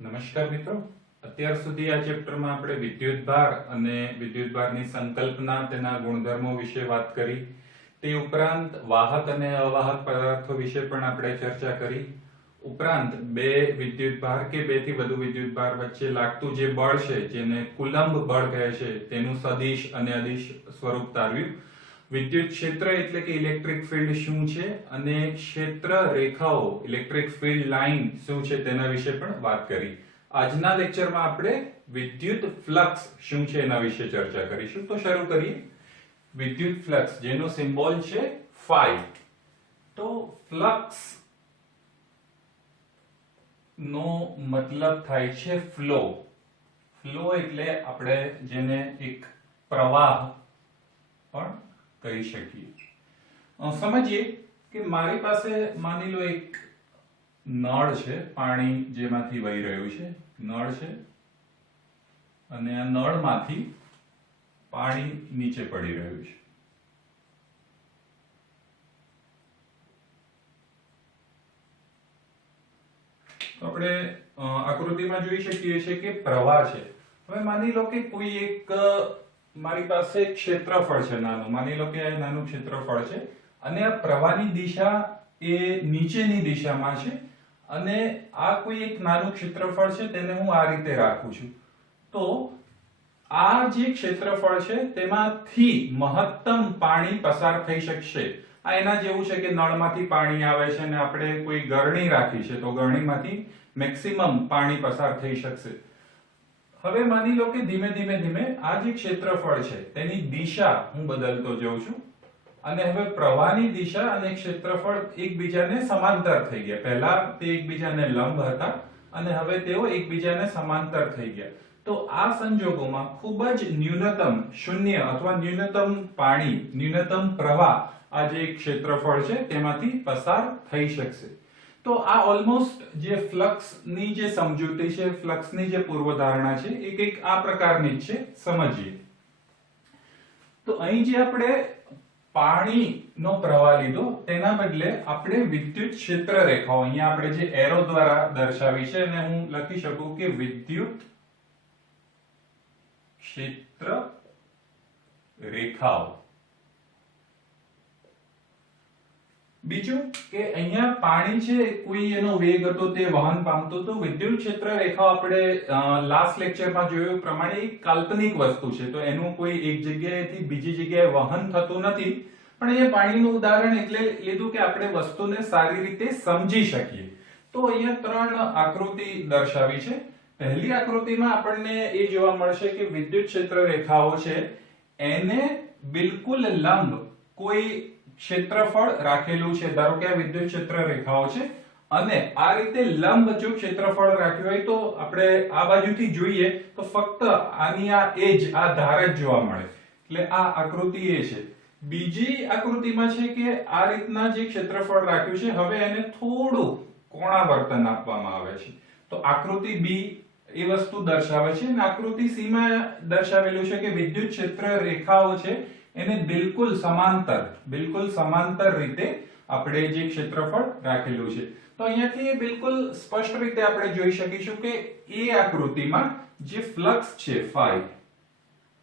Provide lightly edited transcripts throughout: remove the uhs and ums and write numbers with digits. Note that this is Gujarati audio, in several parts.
નમસ્કાર મિત્રો, અત્યાર સુધી આ ચેપ્ટરમાં આપણે વિદ્યુતભાર અને વિદ્યુતભારની સંકલ્પના, તેના ગુણધર્મો વિશે વાત કરી. તે ઉપરાંત વાહક અને અવાહક પદાર્થો વિશે પણ આપણે ચર્ચા કરી. ઉપરાંત બે વિદ્યુતભાર કે બે થી વધુ વિદ્યુતભાર વચ્ચે લાગતું જે બળ છે, જેને કુલંબ બળ કહે છે, તેનું સદિશ અને અદિશ સ્વરૂપ તારવ્યું. વિદ્યુત ક્ષેત્ર એટલે કે ઇલેક્ટ્રિક ફિલ્ડ શું છે અને ક્ષેત્ર રેખાઓ ઇલેક્ટ્રિક ફિલ્ડ લાઇન શું છે તેના વિશે પણ વાત કરી. આજના લેક્ચરમાં આપણે વિદ્યુત ફ્લક્સ શું છે એના વિશે ચર્ચા કરીશું. તો શરૂ કરીએ. વિદ્યુત ફ્લક્સ જેનો સિમ્બોલ છે ફાઈ. તો ફ્લક્સ નો મતલબ થાય છે ફ્લો. ફ્લો એટલે આપણે જેને એક પ્રવાહ પણ કહી શકીએ. સમજીએ કે મારી પાસે માની લો એક નળ છે, પાણી જેમાંથી વહી રહ્યું છે, નળ છે અને આ નળમાંથી પાણી નીચે પડી રહ્યું છે. તો આપણે આકૃતિમાં જોઈ શકીએ છીએ કે પ્રવાહ છે. હવે માની લો કે કોઈ એક મારી પાસે ક્ષેત્રફળ છે નાનું, માની લો કે આ નાનું ક્ષેત્રફળ છે અને આ પ્રવાહની દિશા એ નીચેની દિશામાં છે અને આ કોઈ એક નાનું ક્ષેત્રફળ છે, તેને હું આ રીતે રાખું છું. તો આ જે ક્ષેત્રફળ છે તેમાંથી મહત્તમ પાણી પસાર થઈ શકશે. આ એના જેવું છે કે નળમાંથી પાણી આવે છે અને આપણે કોઈ ગરણી રાખી છે, તો ગરણીમાંથી મેક્સિમમ પાણી પસાર થઈ શકશે. હવે માની લો કે ધીમે ધીમે આ જે ક્ષેત્રફળ છે તેની દિશા હું બદલતો જાઉં છું અને હવે પ્રવાહની દિશા અને ક્ષેત્રફળ એકબીજાને સમાંતર થઈ ગયા. પહેલા તે એકબીજાને લંબ હતા અને હવે તેઓ એકબીજાને સમાંતર થઈ ગયા. તો આ સંજોગોમાં ખૂબ જ ન્યૂનતમ શૂન્ય અથવા ન્યૂનતમ પાણી, ન્યૂનતમ પ્રવાહ આ જે ક્ષેત્રફળ છે તેમાંથી પસાર થઈ શકશે. તો આ ઓલમોસ્ટ જે ફ્લક્સ ની જે સમજૂતી છે, ફ્લક્સ ની જે પૂર્વધારણા છે, એ કંઈક આ પ્રકારની જ છે. સમજીએ. તો અહીં જે આપણે પાણીનો પ્રવાહ લીધો તેના બદલે આપણે વિદ્યુત ક્ષેત્ર રેખાઓ, અહીંયા આપણે જે એરો દ્વારા દર્શાવી છે અને હું લખી શકું કે વિદ્યુત ક્ષેત્ર રેખાઓ. બીજું કે અહીંયા પાણી છે, કોઈ એનો વેગ હતો તે વહન પામતો. તો વિદ્યુત ક્ષેત્ર રેખાઓ આપણે લાસ્ટ લેક્ચરમાં જોયું પ્રમાણે એક કાલ્પનિક વસ્તુ છે, તો એનું કોઈ એક જગ્યાએથી બીજી જગ્યાએ વહન થતું નથી. પણ અહીંયા પાણીનું ઉદાહરણ એટલે લીધું કે આપણે વસ્તુને સારી રીતે સમજી શકીએ. તો અહીંયા ત્રણ આકૃતિ દર્શાવી છે. પહેલી આકૃતિમાં આપણને એ જોવા મળશે કે વિદ્યુત ક્ષેત્ર રેખાઓ છે એને બિલકુલ લંબ કોઈ ક્ષેત્રફળ રાખેલું છે. ધારો કે આ વિદ્યુત ક્ષેત્ર રેખાઓ છે અને આ રીતે લંબ જો ક્ષેત્રફળ રાખ્યું હોય તો આપણે આ બાજુથી જોઈએ તો ફક્ત આની આ એજ, આ ધાર જ જોવા મળે. એટલે આ આકૃતિ એ છે. બીજી આકૃતિમાં છે કે આ રીતના જે ક્ષેત્રફળ રાખ્યું છે, હવે એને થોડું કોણાવર્તન આપવામાં આવે છે. તો આકૃતિ બી એ વસ્તુ દર્શાવે છે અને આકૃતિ સી માં દર્શાવેલું છે કે વિદ્યુત ક્ષેત્ર રેખાઓ છે એને બિલકુલ સમાંતર રીતે આપણે જે ક્ષેત્રફળ રાખેલું છે. તો અહીંયાથી બિલકુલ સ્પષ્ટ રીતે આપણે જોઈ શકીશું કે એ આકૃતિમાં જે ફ્લક્સ છે ફાઈ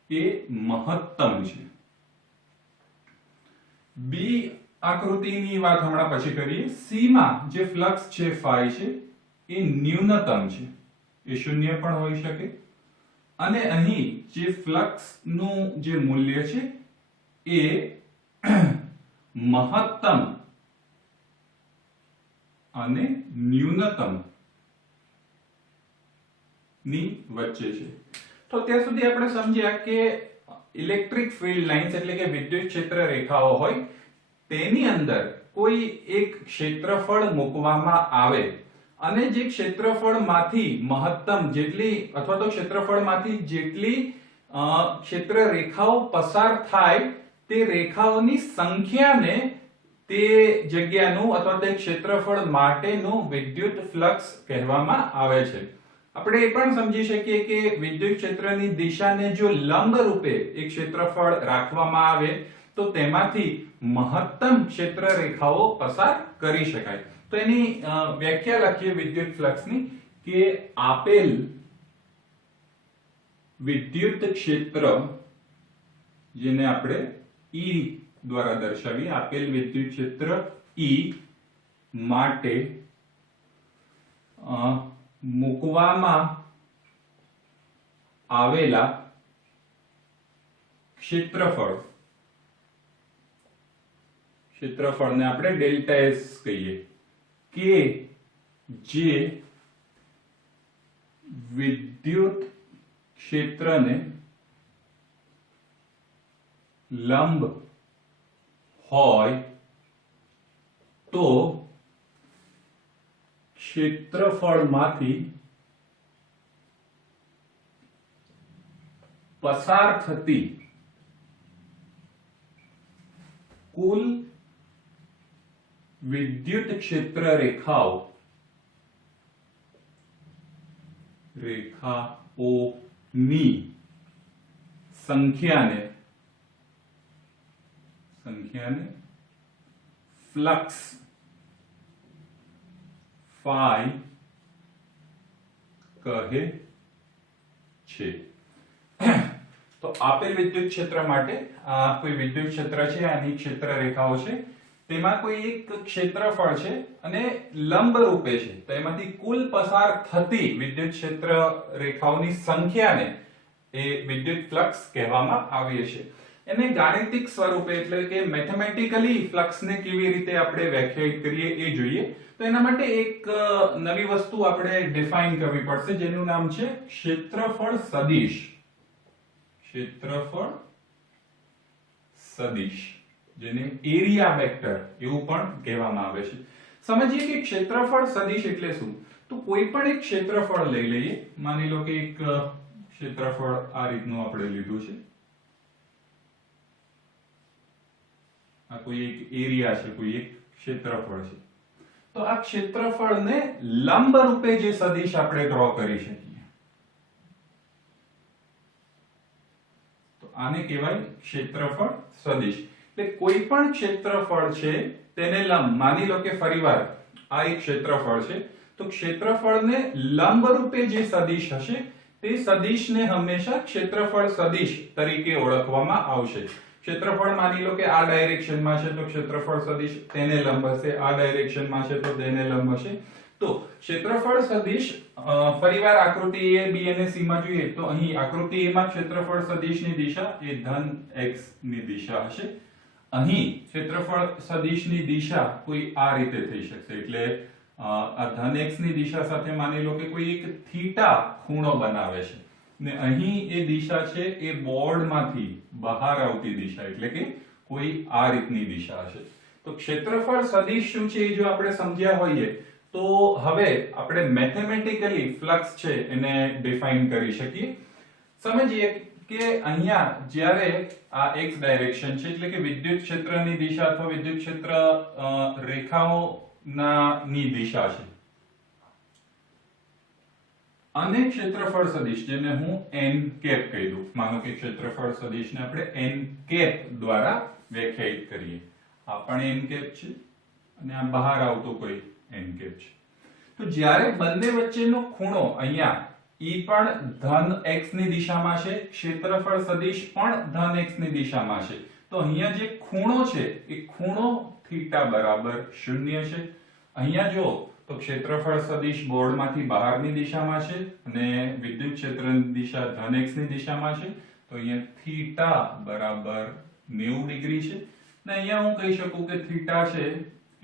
એ મહત્તમ છે. બી આકૃતિની વાત હમણાં પછી કરીએ. સી માં જે ફ્લક્સ છે ફાઈ છે એ ન્યૂનતમ છે, એ શૂન્ય પણ હોઈ શકે. અને અહીં જે ફ્લક્સ નું જે મૂલ્ય છે એ મહત્તમ અને ન્યૂનતમ ની વચ્ચે છે. તો ત્યાં સુધી આપણે સમજ્યા કે ઇલેક્ટ્રિક ફિલ્ડ લાઇન્સ એટલે કે વિદ્યુત ક્ષેત્ર રેખાઓ હોય તેની અંદર કોઈ એક ક્ષેત્રફળ મૂકવામાં આવે અને જે ક્ષેત્રફળમાંથી મહત્તમ જેટલી અથવા તો ક્ષેત્રફળમાંથી જેટલી ક્ષેત્ર રેખાઓ પસાર થાય તે રેખાઓની સંખ્યાને તે જગ્યાનું અથવા તે ક્ષેત્રફળ માટેનું વિદ્યુત ફ્લક્સ કહેવામાં આવે છે. આપણે એ પણ સમજી શકીએ કે વિદ્યુત ક્ષેત્રની દિશાને જો લંબ રૂપે એક ક્ષેત્રફળ રાખવામાં આવે તો તેમાંથી મહત્તમ ક્ષેત્ર રેખાઓ પસાર કરી શકાય. તો એની વ્યાખ્યા લખીએ વિદ્યુત ફ્લક્સની કે આપેલ વિદ્યુત ક્ષેત્ર જેને આપણે E દ્વારા દર્શાવીએ, આપેલ વિદ્યુત ક્ષેત્ર E માટે મૂકવામાં આવેલા ક્ષેત્રફળને આપણે ડેલ્ટા એસ કહીએ, કે જે વિદ્યુત ક્ષેત્રને લંબ હોય તો ક્ષેત્રફળમાંથી પસાર થતી કુલ વિદ્યુત ક્ષેત્ર રેખાઓની સંખ્યાને ફ્લક્સ ફાઈ કહે છે. તો આપેલ વિદ્યુત ક્ષેત્ર માટે આ કોઈ વિદ્યુત ક્ષેત્ર છે, આની ક્ષેત્ર રેખાઓ છે, તેમાં કોઈ એક ક્ષેત્રફળ છે અને લંબ રૂપે છે, તો એમાંથી કુલ પસાર થતી વિદ્યુત ક્ષેત્ર રેખાઓની સંખ્યાને એ વિદ્યુત ફ્લક્સ કહેવામાં આવે છે. એને ગાણિતિક સ્વરૂપે એટલે કે મેથેમેટિકલી ફ્લક્સને કેવી રીતે આપણે વ્યાખ્યાયિત કરીએ એ જોઈએ. તો એના માટે એક નવી વસ્તુ આપણે ડિફાઇન કરવી પડશે, જેનું નામ છે ક્ષેત્રફળ સદિશ. ક્ષેત્રફળ સદિશ, જેને એરિયા વેક્ટર એવું પણ કહેવામાં આવે છે. સમજીએ કે ક્ષેત્રફળ સદિશ એટલે શું. તો કોઈ પણ એક ક્ષેત્રફળ લઈ લઈએ. માની લો કે એક ક્ષેત્રફળ આ રીતનું આપણે લીધું છે. આ કોઈ એક એરિયા છે, કોઈ એક ક્ષેત્રફળ છે. તો આ ક્ષેત્રફળને લંબ રૂપે જે સદિશ આપણે ડ્રો કરી શકીએ, તો આને કહેવાય ક્ષેત્રફળ સદિશ. એટલે કોઈ પણ ક્ષેત્રફળ છે તેને લંબ, માની લો કે ફરીવાર આ એક ક્ષેત્રફળ છે, તો ક્ષેત્રફળને લંબ રૂપે જે સદિશ હશે તે સદિશને હંમેશા ક્ષેત્રફળ સદિશ તરીકે ઓળખવામાં આવશે. ક્ષેત્રફળ માની લો કે આ ડાયરેક્શનમાં છે, તો ક્ષેત્રફળ સદિશ તેને લંબ હશે, આ ડાયરેક્શનમાં છે તો તેને લંબ હશે. તો ક્ષેત્રફળ સદિશ ફરીવાર આકૃતિ A, B અને C માં જોઈએ તો અહીં આકૃતિ A માં ક્ષેત્રફળ સદિશની દિશા એ ધન x ની દિશા હશે. અહીં ક્ષેત્રફળ સદિશની દિશા કોઈ આ રીતે થઈ શકશે. એટલે આ ધન x ની દિશા સાથે માની લો કે કોઈ એક થીટા ખૂણો બનાવે છે ને અહીં એ દિશા છે એ બોર્ડમાંથી બહાર આવતી દિશા, એટલે કે કોઈ આ રીતની દિશા હશે. તો ક્ષેત્રફળ સદિશ શું છે એ જો આપણે સમજ્યા હોઈએ તો હવે આપણે મેથેમેટિકલી ફ્લક્સ છે એને ડિફાઇન કરી શકીએ. સમજીએ કે અહીંયા જ્યારે આ x ડાયરેક્શન છે, એટલે કે વિદ્યુત ક્ષેત્રની દિશા અથવા વિદ્યુત ક્ષેત્ર રેખાઓની દિશા છે, અને ક્ષેત્રફળ સદિશ જેને હું n કેપ કહી દઉં. માનો કે ક્ષેત્રફળ સદિશને આપણે n કેપ દ્વારા વ્યાખ્યાયિત કરીએ. આ પણ n કેપ છે અને આ બહાર આવતો કોઈ n કેપ છે. તો જ્યારે બંને વચ્ચેનો ખૂણો અહીંયા E પણ ધન x ની દિશામાં છે, ક્ષેત્રફળ સદિશ પણ ધન x ની દિશામાં છે, તો અહીંયા જે ખૂણો છે એ ખૂણો થીટા બરાબર 0 છે. અહીંયા જો તો ક્ષેત્રફળ સદિશ બોર્ડમાંથી બહારની દિશામાં છે અને વિદ્યુત ક્ષેત્રની દિશા ધન x ની દિશામાં છે, તો અહીંયા થીટા બરાબર 90 ડિગ્રી છે. ને અહીંયા હું કહી શકું કે થીટા છે એ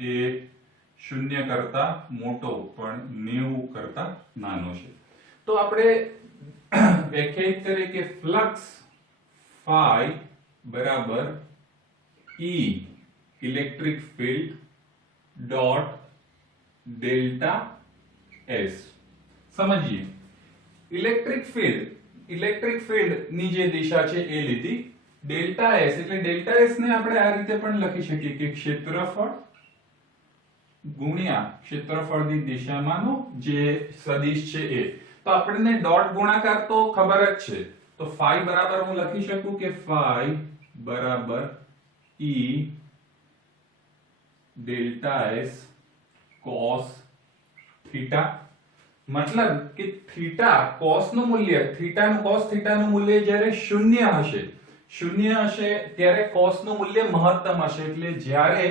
0 કરતા મોટો પણ 90 કરતા નાનો છે. તો આપણે વ્યાખ્યાયિત કરીએ કે ફ્લક્સ ફાઈ બરાબર E electric field dot delta S. સમજીએ ઇલેક્ટ્રિક ફિલ્ડ ની જે દિશા છે એ લીધી. ડેલ્ટા એસ એટલે ડેલ્ટા એસ ને આપણે આ રીતે પણ લખી શકીએ કે ક્ષેત્રફળ ગુણ્યા ક્ષેત્રફળની દિશામાંનો જે સદિશ છે એ. તો આપણને ડોટ ગુણાકાર તો ખબર જ છે, તો ફાઈ બરાબર હું લખી શકું કે ફાઈ બરાબર E delta S cos theta. મતલબ કે થીટા cos નું મૂલ્ય cos થીટા નું મૂલ્ય જ્યારે શૂન્ય હશે ત્યારે cos નું મૂલ્ય મહત્તમ હશે એટલે જ્યારે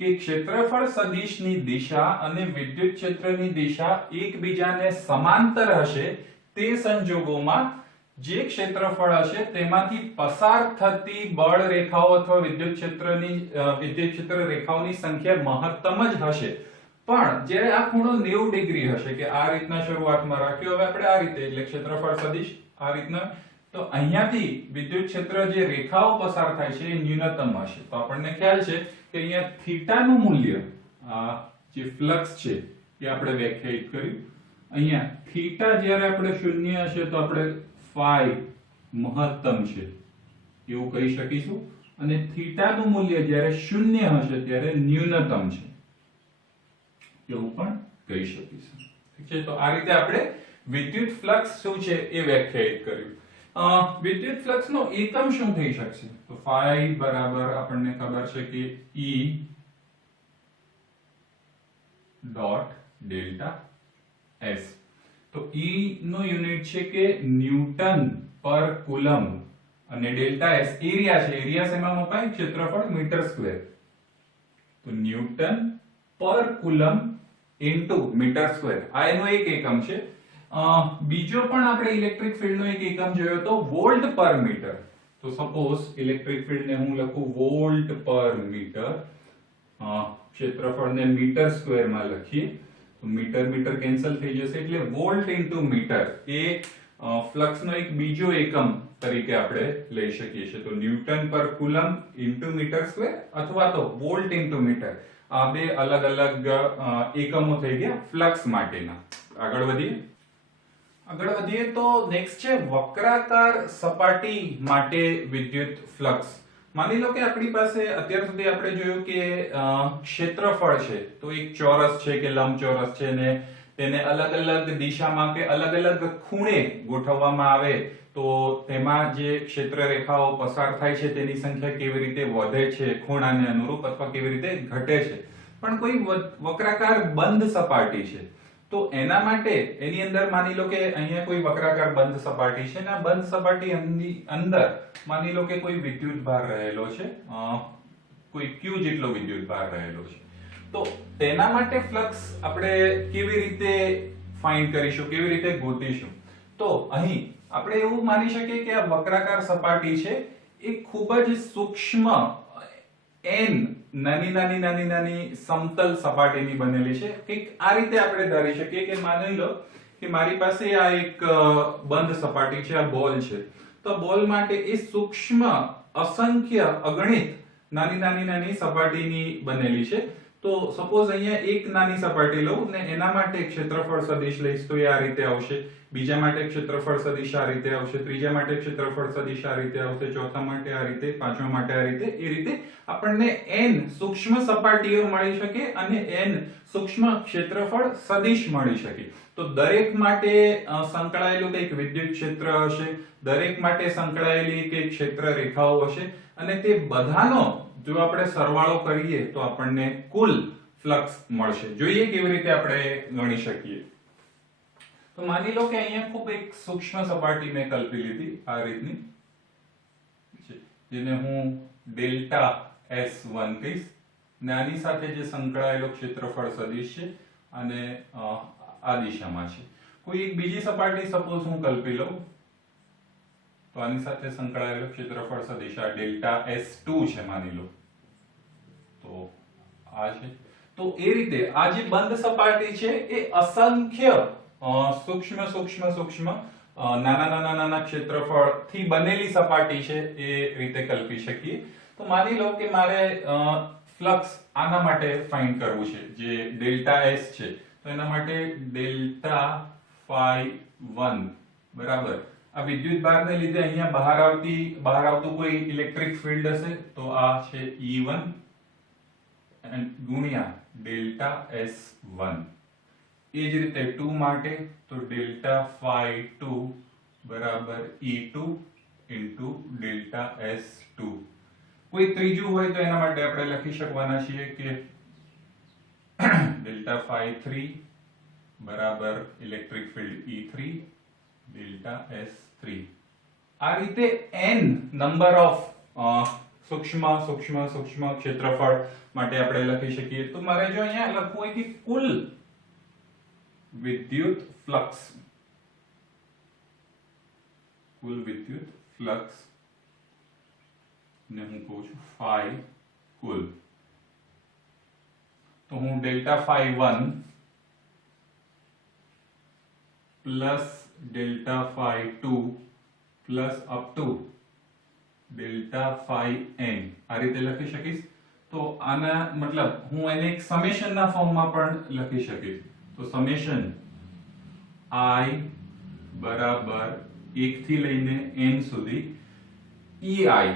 કે ક્ષેત્રફળ સદિશની દિશા અને વિદ્યુત ક્ષેત્રની દિશા એકબીજાને સમાંતર હશે તે સંજોગોમાં જે ક્ષેત્રફળ હશે તેમાંથી પસાર થતી બળ રેખાઓ અથવા વિદ્યુત ક્ષેત્ર રેખાઓની સંખ્યા મહત્તમ જ હશે પણ જ્યારે આ ખૂણો 90 ડિગ્રી હશે કે આ રીતના શરૂઆતમાં રાખ્યો હવે આપણે આ રીતે એટલે ક્ષેત્રફળ સદિશ આ રીતના તો અહીંયાથી વિદ્યુત ક્ષેત્ર જે રેખાઓ પસાર થાય છે એ ન્યૂનતમ હશે તો આપણને ખ્યાલ છે કે અહીંયા થીટા નું મૂલ્ય આ જે ફ્લક્સ છે એ આપણે વ્યાખ્યાયિત કર્યું અહીંયા થીટા જ્યારે આપણે શૂન્ય હશે તો આપણે ફાઈ મહત્તમ છે એવું કહી શકીશું અને થીટા નું મૂલ્ય જ્યારે શૂન્ય હશે ત્યારે ન્યૂનતમ છે એવું પણ કહી શકીશું ઠીક છે તો આ રીતે આપણે વિદ્યુત ફ્લક્સ શું છે એ વ્યાખ્યાયિત કર્યું વિદ્યુત ફ્લક્સ નો એકમ શું થઈ શકશે તો ફાઈ બરાબર આપણને ખબર છે કે E ડોટ ડેલ્ટા S તો E નો યુનિટ છે કે ન્યૂટન પર કુલમ અને ડેલ્ટા S એરિયા છે એરિયા શેમાં મપાય ક્ષેત્રફળ મીટર સ્ક્વેર તો ન્યૂટન પર કુલમ ઇન્ટુ મીટર સ્ક્વેર આ એનો એક એકમ છે બીજો પણ આપણે ઇલેક્ટ્રિક ફીલ્ડ નો એક એકમ જોયો તો વોલ્ટ પર મીટર તો સપોઝ ઇલેક્ટ્રિક ફીલ્ડ ને હું લખું વોલ્ટ પર મીટર ક્ષેત્રફળને મીટર સ્ક્વેર માં લખીએ તો મીટર મીટર કેન્સલ થઈ જશે એટલે વોલ્ટ ઇન્ટુ મીટર એ ફ્લક્સ નો એક બીજો એકમ તરીકે આપણે લઈ શકીએ છીએ તો ન્યૂટન પર કુલમ ઇન્ટુ મીટર સ્ક્વેર અથવા તો વોલ્ટ ઇન્ટુ મીટર આ બે અલગ અલગ એકમો થઈ ગયા ફ્લક્સ માટેના આગળ વધીએ તો નેક્સ્ટ છે વક્રાકાર સપાટી માટે વિદ્યુત ફ્લક્સ માની લો કે આપણી પાસે અત્યાર સુધી આપણે જોયું કે ક્ષેત્રફળ છે તો એક ચોરસ છે કે લંબચોરસ છે ને તેને અલગ અલગ દિશામાં કે અલગ અલગ ખૂણે ગોઠવવામાં આવે તો તેમાં જે ક્ષેત્ર રેખાઓ પસાર થાય છે તેની સંખ્યા કેવી રીતે વધે છે ખૂણાને અનુરૂપ અથવા કેવી રીતે ઘટે છે પણ કોઈ વક્રાકાર બંધ સપાટી છે તો એના માટે એની અંદર માની લો કે અહીંયા કોઈ વક્રાકાર બંધ સપાટી છે ને આ બંધ સપાટી અંદર માની લો કે કોઈ વિદ્યુત ભાર રહેલો છે કોઈ Q જેટલો વિદ્યુત ભાર રહેલો છે તો તેના માટે ફ્લક્સ આપણે કેવી રીતે ફાઇન્ડ કરીશું કેવી રીતે ગોતીશું તો અહીં આપણે એવું માની શકીએ કે આ વક્રાકાર સપાટી છે એ ખૂબ જ સૂક્ષ્મ n નાની સમતલ સપાટીની બનેલી છે કંઈક આ રીતે આપણે ધારી શકીએ કે માની લો કે મારી પાસે આ એક બંધ સપાટી છે આ બોલ છે તો બોલ માટે એ સૂક્ષ્મ અસંખ્ય અગણિત નાની સપાટીની બનેલી છે તો સપોઝ અહીંયા એક નાની સપાટી લઉં ને એના માટે ક્ષેત્રફળ સદિશ લઈશ તો એ આ રીતે આવશે બીજા માટે ક્ષેત્રફળ સદિશ આ રીતે આવશે ત્રીજા માટે ક્ષેત્રફળ સદિશ આ રીતે આવશે ચોથા માટે આ રીતે પાંચમા માટે આ રીતે એ રીતે આપણને n સૂક્ષ્મ સપાટીઓ મળી શકે અને n સૂક્ષ્મ ક્ષેત્રફળ સદિશ મળી શકે તો દરેક માટે સંકળાયેલું કંઈક વિદ્યુત ક્ષેત્ર હશે દરેક માટે સંકળાયેલી કંઈક ક્ષેત્ર રેખાઓ હશે અને તે બધાનો જો આપણે સરવાળો કરીએ તો આપણને કુલ ફ્લક્સ મળશે જોઈએ કેવી રીતે આપણે ગણી શકીએ તો માની લો કે અહીંયા ખૂબ એક સૂક્ષ્મ સપાટી મેં કલ્પી લીધી આ રીતની જેને હું ડેલ્ટા S1 કહીશ અને આની સાથે જે સંકળાયેલો ક્ષેત્રફળ સદિશ છે અને આ દિશામાં છે કોઈ એક બીજી સપાટી સપોઝ હું કલ્પી લઉં તો આની સાથે સંકળાયેલો ક્ષેત્રફળ સદિશ આ ડેલ્ટા S2 છે માની લો તો આ છે તો એ રીતે આ જે બંધ સપાટી છે એ અસંખ્ય સૂક્ષ્મ નાના ક્ષેત્રફળ થી બનેલી સપાટી છે એ રીતે કલ્પી શકીએ તો માની લો કે મારે ફ્લક્સ આના માટે ફાઇન્ડ કરવું છે જે ડેલ્ટા S છે તો એના માટે ડેલ્ટા ફાઈ 1 બરાબર આ વિદ્યુત ભારને લીધે અહીંયા બહાર આવતું કોઈ ઇલેક્ટ્રિક ફીલ્ડ હશે તો આ છે E1 ગુણ્યા ડેલ્ટા S1 એ જ રીતે 2 માટે તો ડેલ્ટા ફાઈ 2 બરાબર E2 ઇન્ટુ ડેલ્ટા S2 કોઈ ત્રીજું હોય તો એના માટે આપણે લખી શકવાના છીએ કે ડેલ્ટા ફાઈ 3 બરાબર electric field E3 delta S3. આ રીતે n નંબર ઓફ સૂક્ષ્મ સૂક્ષ્મ સૂક્ષ્મ ક્ષેત્રફળ માટે આપણે લખી શકીએ. તો મારે જો અહીંયા લખવું હોય કે કુલ વિદ્યુત ફ્લક્સ, કુલ વિદ્યુત ફ્લક્સ ને હું કહું છું phi કુલ, તો હું delta phi 1 plus delta phi 2 plus up to delta phi n આ રીતે લખી શકીશ. તો આના મતલબ હું એને એક સમેશન ના ફોર્મમાં પણ લખી શકીશ. તો સમેશન I બરાબર 1 થી લઈને n સુધી EI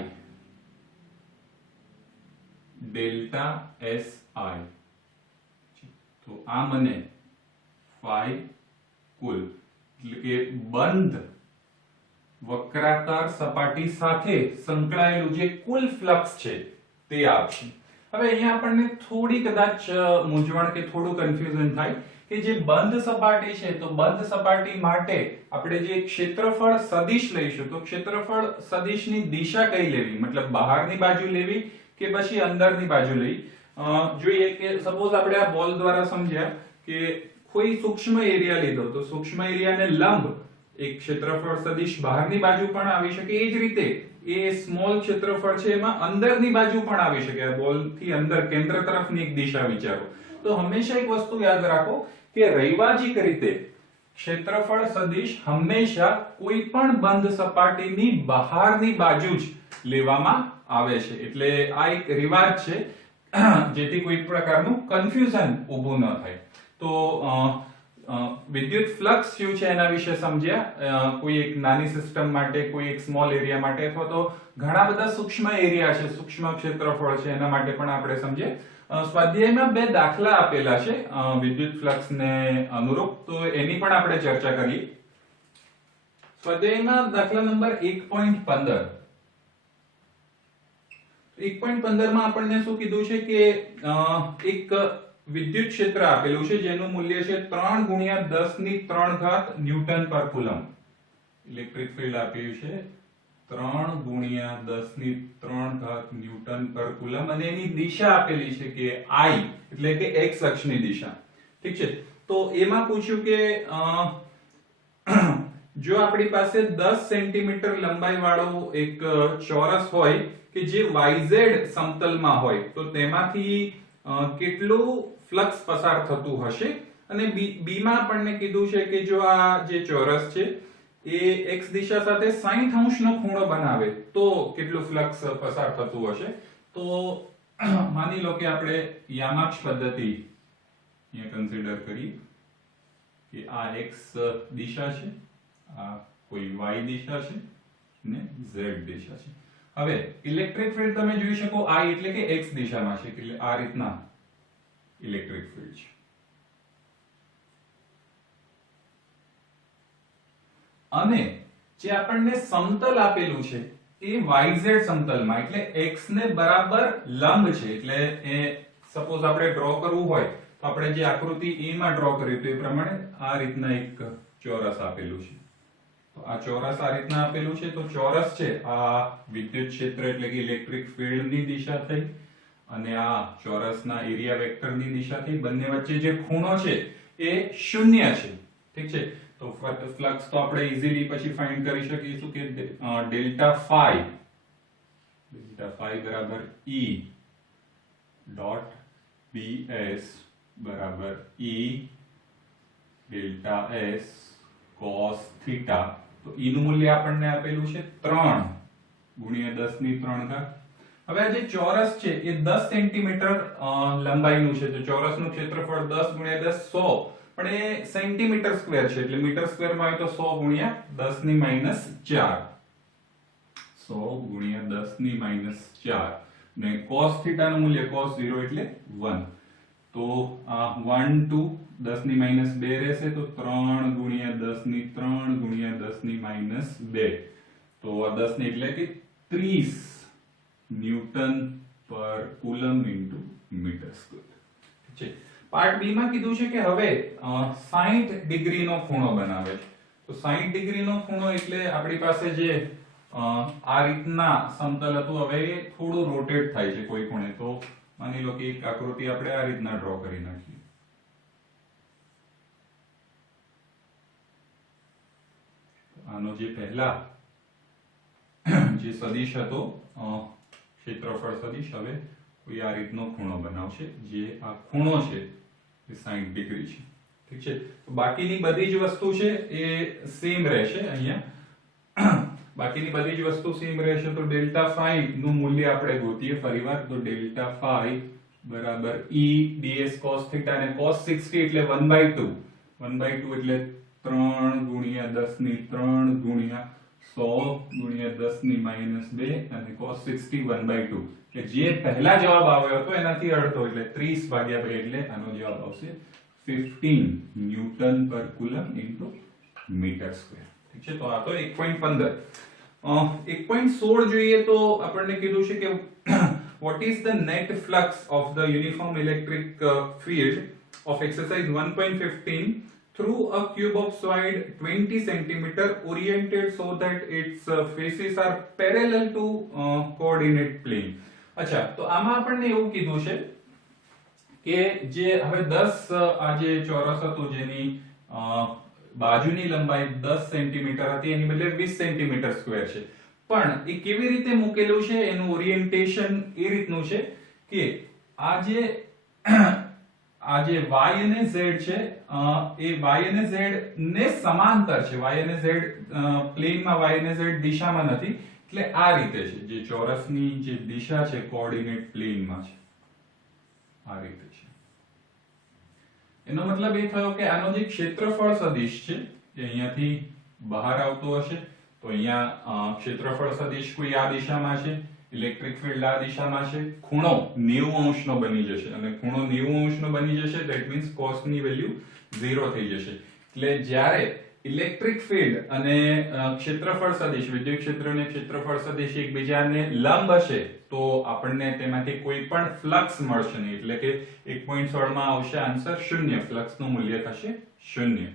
ડેલ્ટા SI. તો આ મને phi કુલ એટલે કે બંધ વક્રાકાર સપાટી સાથે સંકળાયેલું જે કુલ ફ્લક્સ છે તે આપશે. હવે અહીંયા આપણને થોડી કદાચ મૂંઝવણ કે થોડું કન્ફ્યુઝન થાય કે જે બંધ સપાટી છે તો બંધ સપાટી માટે આપણે જે ક્ષેત્રફળ સદિશ લઈશું તો ક્ષેત્રફળ સદિશની દિશા કઈ લેવી, મતલબ બહારની બાજુ લેવી કે પછી અંદરની બાજુ લેવી. જોઈએ કે સપોઝ આપણે આ બોલ દ્વારા સમજ્યા કે કોઈ સૂક્ષ્મ એરિયા લીધો તો સૂક્ષ્મ એરિયાને લંબ એક ક્ષેત્રફળ સદિશ બહારની બાજુ પણ આવી શકે. એ જ રીતે એ સ્મોલ ક્ષેત્રફળ છે એમાં અંદરની બાજુ પણ આવી શકે. બોલ થી અંદર કેન્દ્ર તરફની એક દિશા વિચારો. તો હંમેશા એક વસ્તુ યાદ રાખો કે રૈવાજિક રીતે ક્ષેત્રફળ સદિશ હંમેશા કોઈ પણ બંધ સપાટીની બહારની બાજુ જ લેવામાં આવે છે. એટલે આ એક રિવાજ છે જેથી કોઈ પ્રકારનું કન્ફ્યુઝન ઊભું ન થાય. તો વિદ્યુત ફ્લક્સ શું છે એના વિશે સમજ્યા. કોઈ એક નાની સિસ્ટમ માટે, કોઈ એક સ્મોલ એરિયા માટે અથવા તો ઘણા બધા સૂક્ષ્મ એરિયા છે, સૂક્ષ્મ ક્ષેત્રફળ છે એના માટે પણ આપણે સમજીએ. સ્વાધ્યાયમાં બે દાખલા આપેલા છે વિદ્યુત ફ્લક્સ ને અનુરૂપ, તો એની પણ આપણે ચર્ચા કરીએ. સ્વાધ્યાયમાં દાખલા નંબર 1.15. 1.15 માં આપણને શું કીધું છે કે એક વિદ્યુત ક્ષેત્ર આપેલું છે જેનું મૂલ્ય છે 3 ગુણ્યા 10 ની 3 ઘાત ન્યૂટન પર કુલમ. ઇલેક્ટ્રિક ફિલ્ડ આપ્યું છે 3 ગુણ્યા 10 ની 3 ઘાત ન્યૂટન પર કુલમ અને એની દિશા આપેલી છે કે I એટલે કે x અક્ષની દિશા. ઠીક છે. તો એમાં પૂછ્યું કે જો આપણી પાસે 10 સેન્ટીમીટર લંબાઈ વાળો એક ચોરસ હોય કે જે YZ સમતલમાં હોય તો તેમાંથી કેટલું ફ્લક્સ પસાર થતું હશે. અને બી માં આપણને કીધું છે કે જો આ જે ચોરસ છે એ x દિશા સાથે 60 અંશનો ખૂણો બનાવે તો કેટલું ફ્લક્સ પસાર થતું હશે. તો માની લો કે આપણે યામાક્ષ પદ્ધતિ અહીંયા કન્સિડર કરીએ કે આ x દિશા છે, આ કોઈ y દિશા છે ને z દિશા છે. હવે ઇલેક્ટ્રિક ફિલ્ડ તમે જોઈ શકો I એટલે કે x દિશામાં છે એટલે આ રીતના ઇલેક્ટ્રિક ફિલ્ડ છે. અને જે આપણને સમતલ આપેલું છે એ YZ સમતલમાં એટલે x ને બરાબર લંબ છે. એટલે એ સપોઝ આપણે ડ્રો કરવું હોય તો આપણે જે આકૃતિ A માં ડ્રો કર્યું તો એ પ્રમાણે આ રીતના એક ચોરસ આપેલું છે. તો આ ચોરસ આ રીતના આપેલું છે. તો ચોરસ છે આ વિદ્યુત ક્ષેત્ર એટલે કે ઇલેક્ટ્રિક ફિલ્ડની દિશા થઈ અને આ ચોરસના એરિયા વેક્ટરની દિશા થઈ. બંને વચ્ચે જે ખૂણો છે એ 0 છે. ઠીક છે. તો ફ્લક્સ તો આપણે ઈઝીલી પછી ફાઇન્ડ કરી શકીશું કે ડેલ્ટા phi બરાબર E ડોટ BS બરાબર E delta S cos theta. તો E નું મૂલ્ય આપણને આપેલું છે 3 ગુણ્યા 10 ની 3 ઘાત. હવે આ જે ચોરસ છે એ 10 સેન્ટીમીટર લંબાઈનું છે. તો ચોરસનું ક્ષેત્રફળ 10 ગુણ્યા 10 100 પણ એ સેન્ટીમીટર સ્ક્વેર છે એટલે મીટર સ્ક્વેરમાં હોય તો 100 ગુણ્યા 10 ની -4 100 ગુણ્યા 10 ની -4 ને cos થીટા નું મૂલ્ય cos 0 એટલે 1. તો આ 1 2 10 ની -2 રહેશે તો 3 ગુણ્યા 10 ની 3 ગુણ્યા 10 ની -2 તો આ 10 ની એટલે કે 30 ન્યૂટન પર કુલમ ઇન્ટુ મીટર સ્ક્વેર. ઠીક છે. પાર્ટ બી માં કીધું છે કે હવે 60 ડિગ્રીનો ખૂણો બનાવે છે. તો 60 ડિગ્રીનો ખૂણો એટલે આપણી પાસે જે આ રીતના સમતલ હતું, હવે એ થોડું રોટેટ થાય છે કોઈ ખૂણે. તો માની લો કે એક આકૃતિ આપણે આ રીતના ડ્રો કરી નાખીએ. આનો જે પહેલા જે સદિશ હતો ક્ષેત્રફળ સદિશ, હવે કોઈ આ રીતનો ખૂણો બનાવશે, જે આ ખૂણો છે એ 60 ડિગ્રી છે. ઠીક છે. તો બાકીની બધી જ વસ્તુ છે એ સેમ રહેશે. અહીંયા બાકીની બધી જ વસ્તુ સેમ રહેશે. તો ડેલ્ટા ફાઈ નું મૂલ્ય આપણે ગોતીએ ફરીવાર. તો ડેલ્ટા ફાઈ બરાબર E ds cos θ, અને cos 60 એટલે 1/2. 1/2 એટલે 3 ગુણ્યા 10 ની 3 ગુણ્યા 100 ગુણ્યા 10 ની -2 અને cos 60 1/2. કે જે પહેલા જવાબ આવ્યો હતો એનાથી અડધો એટલે 30/2 એટલે આનો જવાબ આવશે 15 ન્યૂટન પર કુલમ ઇન્ટુ મીટર સ્ક્વેર. ઠીક છે. તો આ તો 1.15. 1.16 જોઈએ તો આપણને કીધું છે કે what is the net flux of the uniform electric field of exercise 1.15 through a cube of solid 20 cm oriented so that its faces are parallel to coordinate plane. અચ્છા, તો આમાં આપણને એવું કીધું છે કે જે હવે 10 આ જે ચોરસ હતું જેની બાજુની લંબાઈ 10 સેન્ટીમીટર હતી એની બદલે 20 સેન્ટીમીટર સ્ક્વેર છે. પણ એ કેવી રીતે મૂકેલું છે, એનું ઓરિએન્ટેશન એ રીતનું છે કે આ જે y અને z છે એ y અને z ને સમાંતર છે. y અને z પ્લેનમાં y અને z દિશામાં નથી, એટલે આ રીતે છે. જે ચોરસની જે દિશા છે કોઓર્ડિનેટ પ્લેનમાં છે, આ રીતે છે. એનો મતલબ એ થયો કે આનો જે ક્ષેત્રફળ સદિશ છે એ અહીંયાથી બહાર આવતો હશે. તો અહીંયા ક્ષેત્રફળ સદિશ કોઈ આ દિશામાં છે, ઇલેક્ટ્રિક ફિલ્ડ આ દિશામાં છે, ખૂણો 90 અંશનો બની જશે, અને ખૂણો 90 અંશનો બની જશે ધેટ મીન્સ cos ની વેલ્યુ 0 થઈ જશે. એટલે જ્યારે ઇલેક્ટ્રિક ફિલ્ડ અને ક્ષેત્રફળ સદિશ, વિદ્યુત ક્ષેત્ર અને ક્ષેત્રફળ સદિશ એકબીજાને લંબ હશે તો આપણને તેમાંથી કોઈ પણ ફ્લક્સ મળશે નહીં. એટલે કે 1.16 માં આવશે આન્સર 0. ફ્લક્સ નું મૂલ્ય થશે 0.